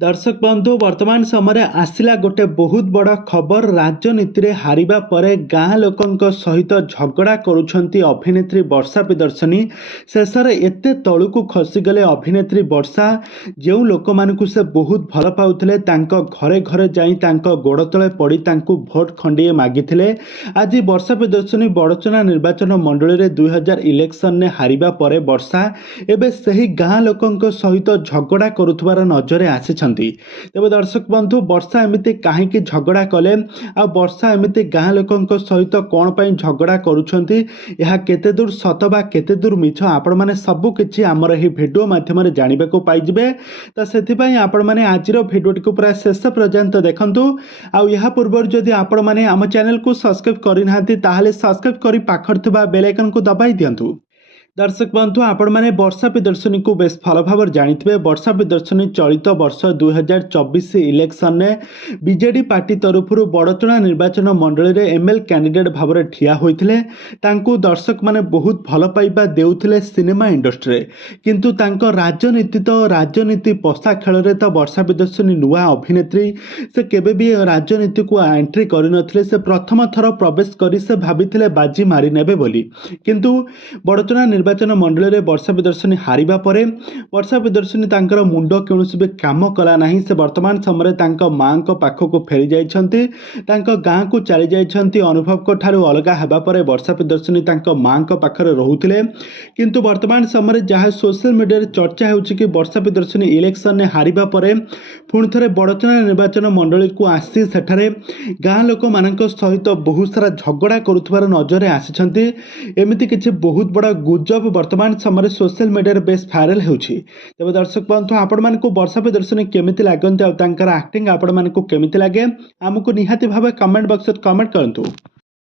दर्शक बंधु वर्तमान समय आसला गोटे बहुत बड़ खबर राजनीति रे हारिबा परे गाँ लोकंक सहित झगड़ा करुछंती अभिनेत्री वर्षा प्रियदर्शनी। शेष एते तलुकु खसीगले अभिनेत्री वर्षा जो लोक मानकु से बहुत भल पाउथिले तांको घरे घरे जाई तांको गोड़ तले पड़ी तांकु भोट खंडिए मागिथिले। आज वर्षा प्रियदर्शनी बड़चना निर्वाचन मंडली रे 2000 इलेक्शन ने हारिबा परे वर्षा एबे सही गाँ लोकंक सहित झगड़ा करुथबार नजर आसी। तेज दर्शक बंधु वर्षा एमती कहीं झगड़ा कले आ वर्षा एमती गाँ लोकों सहित कौन पर झगड़ा करुछंती यह केते दूर सत बा केते दूर मिछ आपण माने सबु किछि आमर ही वीडियो माध्यम रे जानिबा को पाइजिबे। तो सेति पई आपण माने आजिर वीडियोटी को पूरा शेष पर्यंत देखंतु। आ यह पूर्व जदि आपण माने आम चैनल को सब्सक्राइब करि नाहंती ताहाले सब्सक्राइब करि पाखर थिबा बेल आइकन को दबाई दियंतु। दर्शक बंधु आपण मैंने वर्षा प्रियदर्शनी को बेस भल भाव जानते वर्षा प्रियदर्शनी चलित वर्ष 2024 इलेक्शन ने बीजेडी पार्टी तरफ बड़चना निर्वाचन मंडली रे एमएल कैंडिडेट भाव में ठिया होते दर्शक माने बहुत भल पाइबा देउथिले सिनेमा इंडस्ट्री किंतु तांको राजनीति तो राजनीति पशा खेल रे तो वर्षा प्रियदर्शनी नुआ अभिनेत्री से केबे भी राजनीति को एंट्री करिनथिले। से प्रथम थर प्रवेश करी से भाबिथिले बाजी मारी नेबे बोली किंतु बड़चना निर्वाचन मंडली रे वर्षा प्रियदर्शनी हारिबा परे वर्षा प्रियदर्शनी तांकर मुंड कौनसी भी काम कला नहीं। से वर्तमान समय तांको मां को पाखक फेरी जाइछंती तांको गाँ को चली जाइछंती। अनुभव को ठारू अलगा हेबा परे वर्षा प्रियदर्शनी तांको मां को पाखरे रहुथिले किंतु वर्तमान समय जहाँ सोशल मीडिया रे चर्चा होउछि कि वर्षा प्रियदर्शनी इलेक्शन ने हारिबा परे पुणी थे बड़चना निर्वाचन मंडली को आसी सेठारे गाँ लोक मानक सहित बहुत सारा झगड़ा करुथबार नजर आसी। एमती किछि बहुत बड़ा गुजब वर्तमान समय सोशल मीडिया रे बेस भाइराल होउछि। तबे दर्शक बंधु आपण मानकु वर्षा प्रियदर्शनी केमिति लागंती आ तांकर एक्टिंग आपण मानकु केमिति लागे आमको निहाती भाबे कमेंट बॉक्स रे कमेंट करंतु।